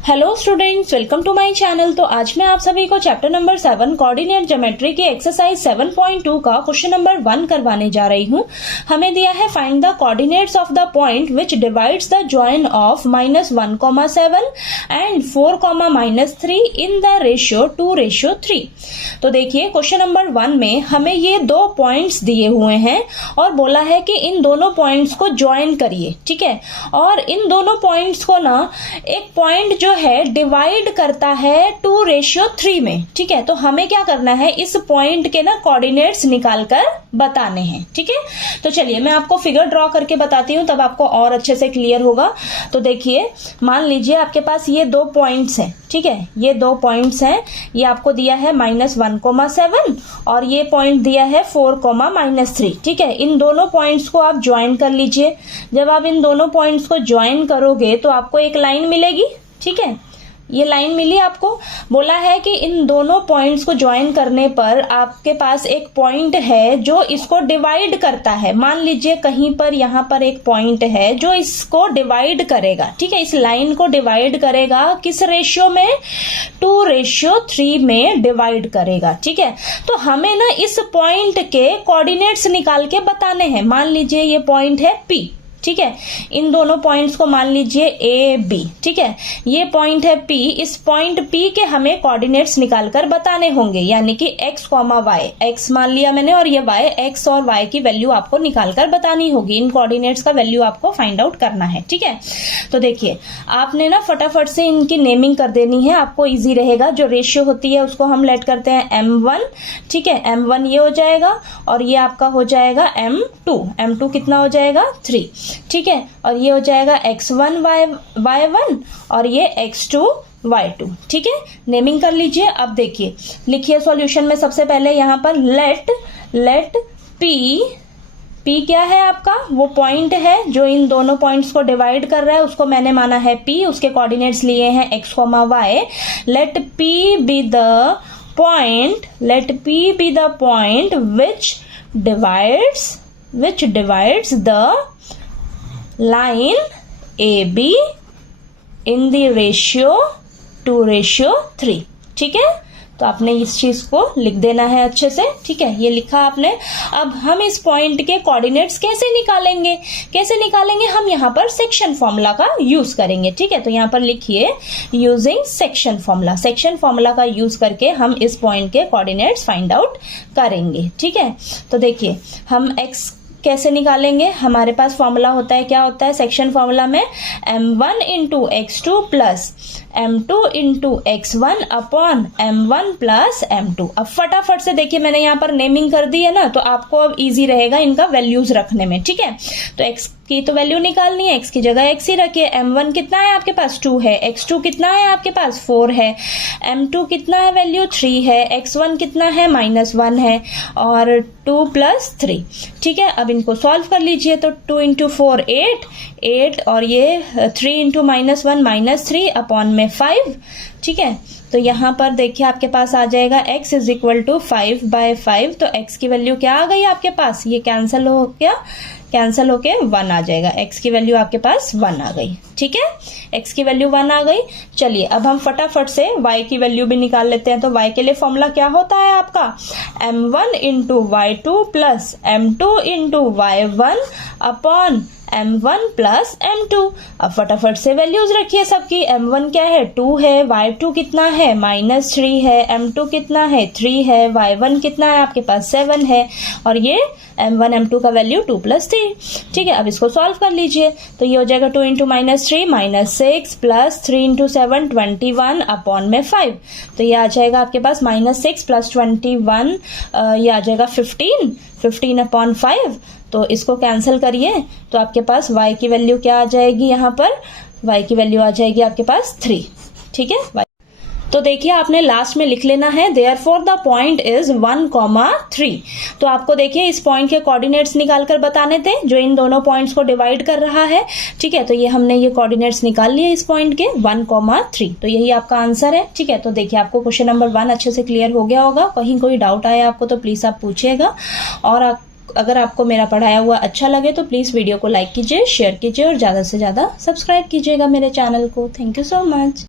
Hello students, welcome to my channel. तो आज मैं आप सभी को चैप्टर नंबर 7 कोऑर्डिनेट ज्योमेट्री की एक्सरसाइज 7.2 का क्वेश्चन नंबर 1 करवाने जा रही हूँ। हमें दिया है find the coordinates of the point which divides the join of -1,7 and 4,-3 in the ratio 2:3। तो देखिए क्वेश्चन नंबर 1 में हमें ये दो पॉइंट्स दिए हुए हैं और बोला है कि इन दोनों पॉइंट्स को ज्वाइन करिए, ठीक है। और इन दोनों पॉइंट्स को ना एक पॉइंट जो है डिवाइड करता है 2:3 में, ठीक है। तो हमें क्या करना है, इस पॉइंट के ना कोऑर्डिनेट्स निकाल कर बताने हैं, ठीक है। तो चलिए मैं आपको फिगर ड्रॉ करके बताती हूँ, तब आपको और अच्छे से क्लियर होगा। तो देखिए मान लीजिए आपके पास ये दो पॉइंट्स हैं, ठीक है। ये दो पॉइंट्स हैं, ये आपको दिया है -1,7 और ये पॉइंट दिया है 4,-3, ठीक है। इन दोनों पॉइंट्स को आप ज्वाइन कर लीजिए। जब आप इन दोनों पॉइंट्स को ज्वाइन करोगे तो आपको एक लाइन मिलेगी, ठीक है। ये लाइन मिली आपको। बोला है कि इन दोनों पॉइंट्स को ज्वाइन करने पर आपके पास एक पॉइंट है जो इसको डिवाइड करता है। मान लीजिए कहीं पर यहाँ पर एक पॉइंट है जो इसको डिवाइड करेगा, ठीक है। इस लाइन को डिवाइड करेगा किस रेशियो में, 2:3 में डिवाइड करेगा, ठीक है। तो हमें ना इस पॉइंट के कोऑर्डिनेट्स निकाल के बताने हैं। मान लीजिए ये पॉइंट है P, ठीक है। इन दोनों पॉइंट्स को मान लीजिए A, B, ठीक है। ये पॉइंट है P, इस पॉइंट P के हमें कोऑर्डिनेट्स निकालकर बताने होंगे, यानी कि x, y, x मान लिया मैंने और ये y, x और y की वैल्यू आपको निकालकर बतानी होगी। इन कोऑर्डिनेट्स का वैल्यू आपको फाइंड आउट करना है, ठीक है। तो देखिए आपने ना फटाफट से इनकी नेमिंग कर देनी है, आपको इजी रहेगा। जो रेशियो होती है उसको हम लेट करते हैं M1, ठीक है। M1 ये हो जाएगा और ये आपका हो जाएगा M2। M2 कितना हो जाएगा 3, ठीक है। और ये हो जाएगा x1 y1 और ये x2 y2, ठीक है। नेमिंग कर लीजिए। अब देखिए लिखिए सॉल्यूशन में सबसे पहले यहाँ पर लेट P क्या है आपका, वो पॉइंट है जो इन दोनों पॉइंट्स को डिवाइड कर रहा है, उसको मैंने माना है P, उसके कोऑर्डिनेट्स लिए हैं x, y। Let P be the point which divides the line AB in the ratio 2:3, ठीक है। तो आपने इस चीज को लिख देना है अच्छे से, ठीक है। ये लिखा आपने। अब हम इस पॉइंट के कोऑर्डिनेट्स कैसे निकालेंगे, हम यहाँ पर सेक्शन फॉर्मूला का यूज करेंगे, ठीक है। तो यहाँ पर लिखिए यूजिंग सेक्शन फॉर्मूला का यूज करके हम इस पॉइंट के कोऑर्डिनेट्स फाइंड आउट करेंगे, ठीक है। तो देखिए हम x कैसे निकालेंगे, हमारे पास फॉर्मूला होता है, क्या होता है सेक्शन फॉर्मूला में, m1 into x2 plus m2 into x1 upon m1 plus m2। अब फटाफट से देखिए मैंने यहाँ पर नेमिंग कर दी है ना, तो आपको अब इजी रहेगा इनका वैल्यूज रखने में, ठीक है। तो x की तो वैल्यू निकालनी है, x की जगह x ही रखिए। m1 कितना है आपके पास 2 है, x2 कितना है आपके पास 4 है, m2 कितना है वैल्यू 3 है, x1 कितना है -1 है और 2 + 3, ठीक है। अब इनको सॉल्व कर लीजिए। तो 2 इंटू 4 8 और ये 3 इंटू -1 -3 अपॉन में 5, ठीक है। तो यहाँ पर देखिए आपके पास आ जाएगा x = 5/5। तो x की वैल्यू क्या आ गई आपके पास, ये कैंसिल होके 1 आ जाएगा। x की वैल्यू आपके पास 1 आ गई, ठीक है। x की वैल्यू 1 आ गई। चलिए अब हम फटाफट से y की वैल्यू भी निकाल लेते हैं। तो y के लिए फॉर्मूला क्या होता है आपका, m1 into y2 plus m2 into y1 upon m1 plus m2। अब फटाफट से वैल्यूज रखिए सबकी। m1 क्या है 2 है, y2 कितना है -3 है, m2 कितना है 3 है, y1 कितना है आपके पास 7 है और ये m1 m2 का वैल्यू 2 + 3, ठीक है। अब इसको सॉल्व कर लीजिए। तो ये हो जाएगा 2 इंटू -3 -6 प्लस 3 इंटू 7 21 अपॉन में 5। तो ये आ जाएगा आपके पास -6 + 21, ये आ जाएगा 15 अपॉन 5। तो इसको कैंसिल करिए तो आपके पास y की वैल्यू क्या आ जाएगी, यहाँ पर y की वैल्यू आ जाएगी आपके पास 3, ठीक है। तो देखिए आपने लास्ट में लिख लेना है देयरफॉर द पॉइंट इज 1,3। तो आपको देखिए इस पॉइंट के कोऑर्डिनेट्स निकालकर बताने थे जो इन दोनों पॉइंट्स को डिवाइड कर रहा है, ठीक है। तो ये हमने ये कोऑर्डिनेट्स निकाल लिए इस पॉइंट के 1,3। तो यही आपका आंसर है, ठीक है। तो देखिए आपको क्वेश्चन नंबर 1 अच्छे से क्लियर हो गया होगा। कहीं कोई डाउट आया आपको तो प्लीज आप पूछिएगा। और अगर आपको मेरा पढ़ाया हुआ अच्छा लगे तो प्लीज वीडियो को लाइक कीजिए, शेयर कीजिए और ज्यादा से ज्यादा सब्सक्राइब कीजिएगा मेरे चैनल को। Thank you so much.